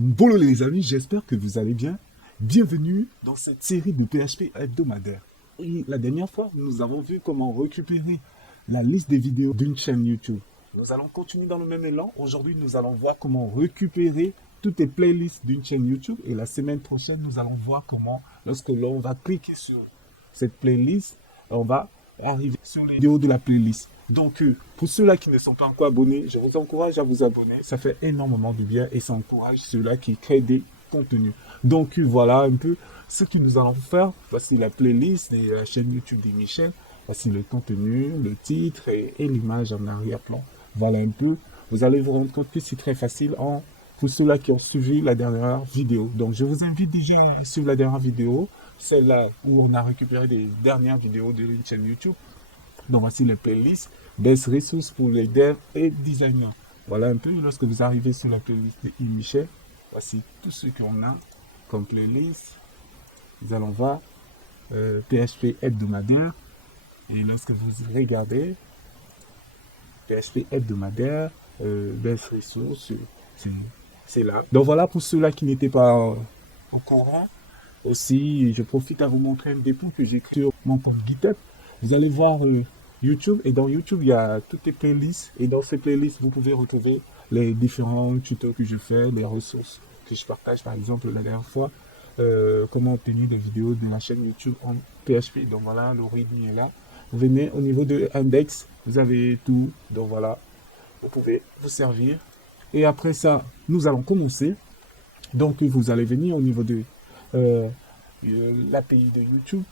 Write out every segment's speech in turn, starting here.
Bonjour les amis, j'espère que vous allez bien. Bienvenue dans cette série de PHP hebdomadaire. Et la dernière fois, nous avons vu comment récupérer la liste des vidéos d'une chaîne YouTube. Nous allons continuer dans le même élan. Aujourd'hui, nous allons voir comment récupérer toutes les playlists d'une chaîne YouTube. Et la semaine prochaine, nous allons voir comment, lorsque l'on va cliquer sur cette playlist, on va arriver sur les vidéos de la playlist. Donc, pour ceux-là qui ne sont pas encore abonnés, je vous encourage à vous abonner. Ça fait énormément de bien et ça encourage ceux-là qui créent des contenus. Donc, voilà un peu ce que nous allons faire. Voici la playlist de la chaîne YouTube de Michel. Voici le contenu, le titre et l'image en arrière-plan. Voilà un peu. Vous allez vous rendre compte que c'est très facile pour ceux-là qui ont suivi la dernière vidéo. Donc, je vous invite déjà à suivre la dernière vidéo, celle-là où on a récupéré des dernières vidéos de une chaîne YouTube. Donc, voici les playlists, Best Resources pour les devs et designers. Voilà un peu, lorsque vous arrivez sur la playlist de Yves Michel, voici tout ce qu'on a comme playlist. Nous allons voir PHP hebdomadaire. Et lorsque vous regardez PHP hebdomadaire, Best Resources, c'est c'est là. Donc voilà pour ceux-là qui n'étaient pas au courant. Aussi, je profite à vous montrer un dépôt que j'ai créé sur mon compte GitHub. Vous allez voir YouTube et dans YouTube, il y a toutes les playlists et dans ces playlists, vous pouvez retrouver les différents tutos que je fais, les ressources que je partage. Par exemple, la dernière fois, comment obtenir des vidéos de la chaîne YouTube en PHP. Donc voilà, le readme est là. Vous venez au niveau de index, vous avez tout. Donc voilà, vous pouvez vous servir. Et après ça, nous allons commencer. Donc vous allez venir au niveau de euh, l'API de YouTube.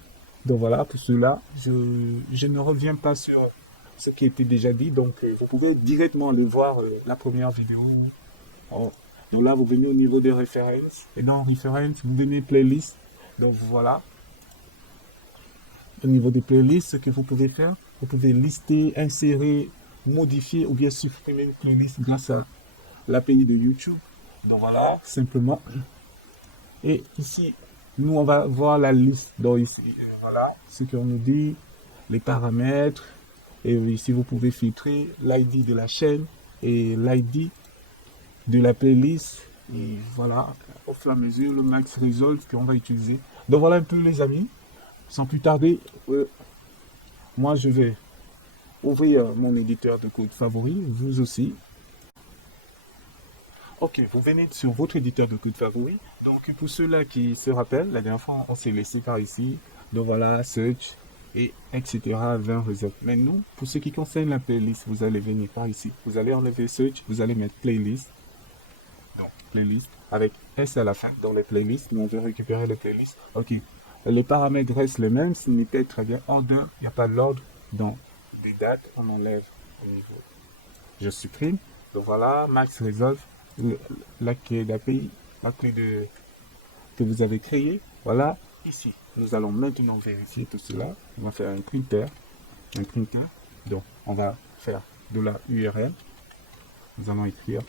Donc voilà, pour cela, je ne reviens pas sur ce qui était déjà dit. Donc vous pouvez directement aller voir la première vidéo. Oh. Donc là, vous venez au niveau des références. Et dans références, vous venez playlist. Donc voilà, au niveau des playlists, ce que vous pouvez faire, vous pouvez lister, insérer, modifier ou bien supprimer une playlist grâce à l'API de YouTube. Donc voilà, simplement. Et ici, nous, on va voir la liste. Donc ici, voilà, ce qu'on nous dit, les paramètres. Et ici, vous pouvez filtrer l'ID de la chaîne et l'ID de la playlist. Et voilà, au fur et à mesure, le max result qu'on va utiliser. Donc voilà un peu les amis. Sans plus tarder, moi je vais ouvrir mon éditeur de code favori, vous aussi. Ok, vous venez sur votre éditeur de code favori. Donc pour ceux-là qui se rappellent, la dernière fois on s'est laissé par ici. Donc voilà, search et etc. 20 résultats. Maintenant, pour ce qui concerne la playlist, vous allez venir par ici. Vous allez enlever search, vous allez mettre playlist. Donc playlist avec S à la fin dans les playlists. Mais on veut récupérer les playlists. Ok, les paramètres restent les mêmes. Snippet, très bien. Order, il n'y a pas l'ordre. Donc des dates, on enlève au niveau. Je supprime. Donc voilà, max resolve la clé d'API, la clé que vous avez créée. Voilà, ici. Nous allons maintenant vérifier tout cela. On va faire un printer. Un printer. Donc, on va faire de la URL. Nous allons écrire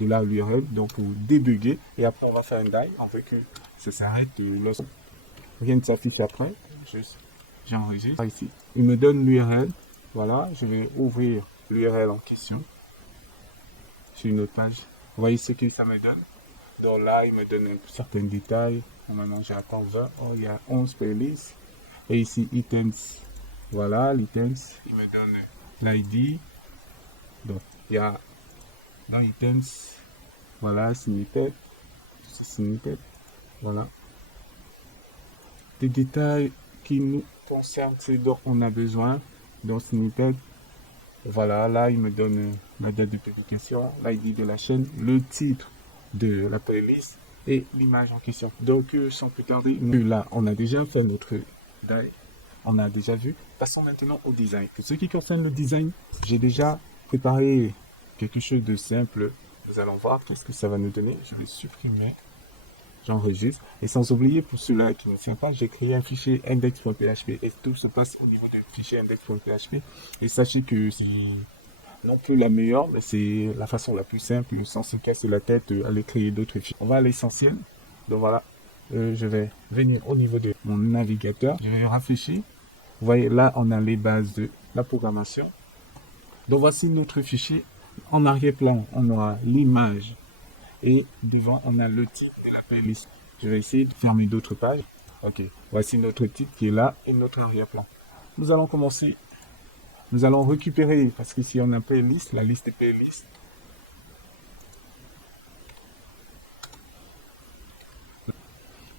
de la URL donc pour débugger. Et après, on va faire un die. On veut que ça s'arrête lorsque rien ne s'affiche après. Juste, j'enregistre ici. Il me donne l'URL. Voilà, je vais ouvrir l'URL en question sur une autre page. Vous voyez ce que ça me donne. Donc là, il me donne certains détails. Maintenant, j'ai encore 20. Oh, il y a 11 playlists. Et ici, items. Voilà, l'items. Il me donne l'ID. Donc, il y a dans items. Voilà, snippet. C'est snippet. Voilà. Des détails qui nous concernent, ce dont on a besoin. Dans snippet. Voilà, là, il me donne la date de publication, l'ID de la chaîne, le titre de la playlist et l'image en question. Donc, sans plus tarder, là, on a déjà fait notre die, on a déjà vu. Passons maintenant au design. Pour ce qui concerne le design, j'ai déjà préparé quelque chose de simple. Nous allons voir qu'est-ce que ça va nous donner. Je vais supprimer. J'enregistre. Et sans oublier, pour ceux-là qui ne savent pas, j'ai créé un fichier index.php et tout se passe au niveau du fichier index.php. Et sachez que c'est non plus la meilleure, mais c'est la façon la plus simple sans se casser la tête à aller créer d'autres fichiers. On va à l'essentiel. Donc voilà, je vais venir au niveau de mon navigateur. Je vais rafraîchir. Vous voyez, là, on a les bases de la programmation. Donc voici notre fichier. En arrière-plan, on aura l'image Et devant, on a le titre de la playlist. Je vais essayer de fermer d'autres pages. Ok, voici notre titre qui est là et notre arrière-plan. Nous allons commencer. Nous allons récupérer, parce qu'ici on a playlist, la liste des playlists.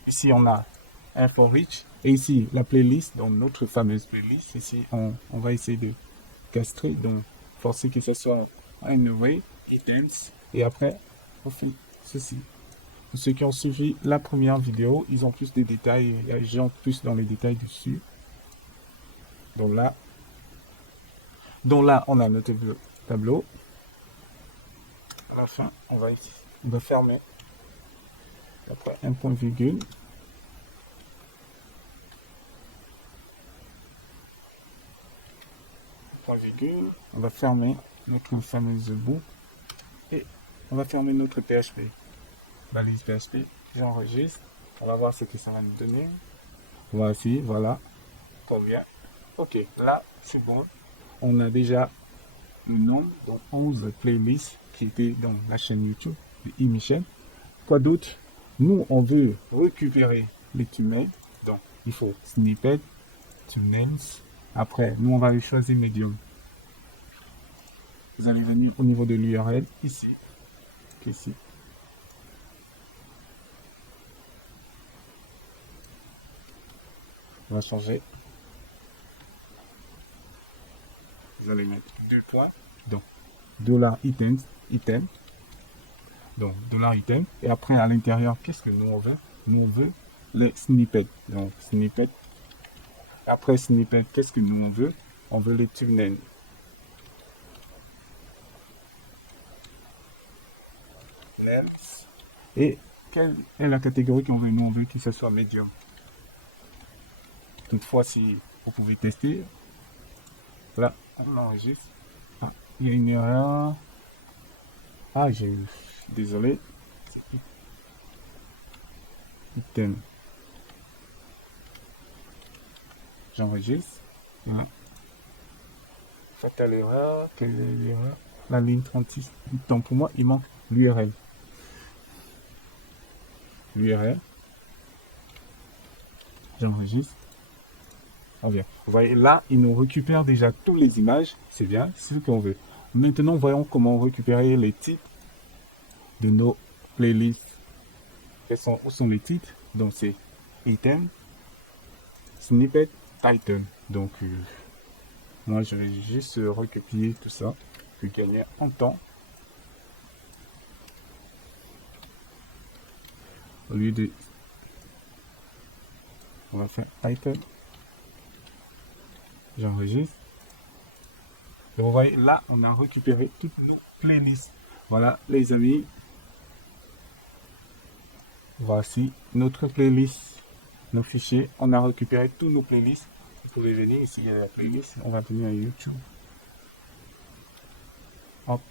Ici on a Info Rich. Et ici la playlist, donc notre fameuse playlist. Ici on va essayer de castrer, donc forcer que ce soit un array, items. Et après, on fait ceci. Pour ceux qui ont suivi la première vidéo, ils ont plus de détails, ils ont plus dans les détails dessus. Donc là, on a notre tableau. À la fin, on va fermer. Après, un point virgule. Point virgule. On va fermer notre fameuse bout. Et on va fermer notre PHP. Balise PHP. J'enregistre. On va voir ce que ça va nous donner. Voici, voilà. Combien? Ok, là, c'est bon. On a déjà le nombre, donc 11 playlists qui étaient dans la chaîne YouTube de eMichel. Quoi d'autre? Nous, on veut récupérer les thumbnails. Donc, il faut snippet, thumbnails. Après, nous, on va choisir Medium. Vous allez venir au niveau de l'URL, ici. Ici. On va changer. Vous allez mettre 2 points. Donc, $item. Donc, $item. Et après, à l'intérieur, qu'est-ce que nous on veut? Nous, on veut les snippets. Donc, snippet. Après snippet, qu'est-ce que nous on veut? On veut les thumbnails. Et quelle est la catégorie qu'on veut? Nous, on veut que ce soit médium. Toutefois, si vous pouvez tester, là, on enregistre. Ah, il y a une erreur. Ah, désolé. Item. J'enregistre. Voilà. Fatale erreur. Quelle est l'erreur? La ligne 36. Donc, pour moi, il manque l'URL. L'URL. J'enregistre. Ah bien. Vous voyez, là, il nous récupère déjà toutes les images. C'est bien, c'est ce qu'on veut. Maintenant, voyons comment récupérer les titres de nos playlists. Où sont les titres? Donc, c'est item, snippet, title. Donc, moi, je vais juste recopier tout ça pour gagner en temps. Au lieu de... On va faire item. J'enregistre. Et vous voyez, là, on a récupéré toutes nos playlists. Voilà, les amis. Voici notre playlist. Nos fichiers. On a récupéré tous nos playlists. Vous pouvez venir ici, il y a la playlist. On va venir à YouTube. Hop.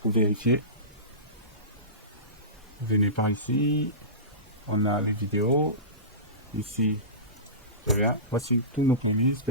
Pour vérifier. Venez par ici. On a les vidéos. Ici, c'est bien. Voici tous nos playlists.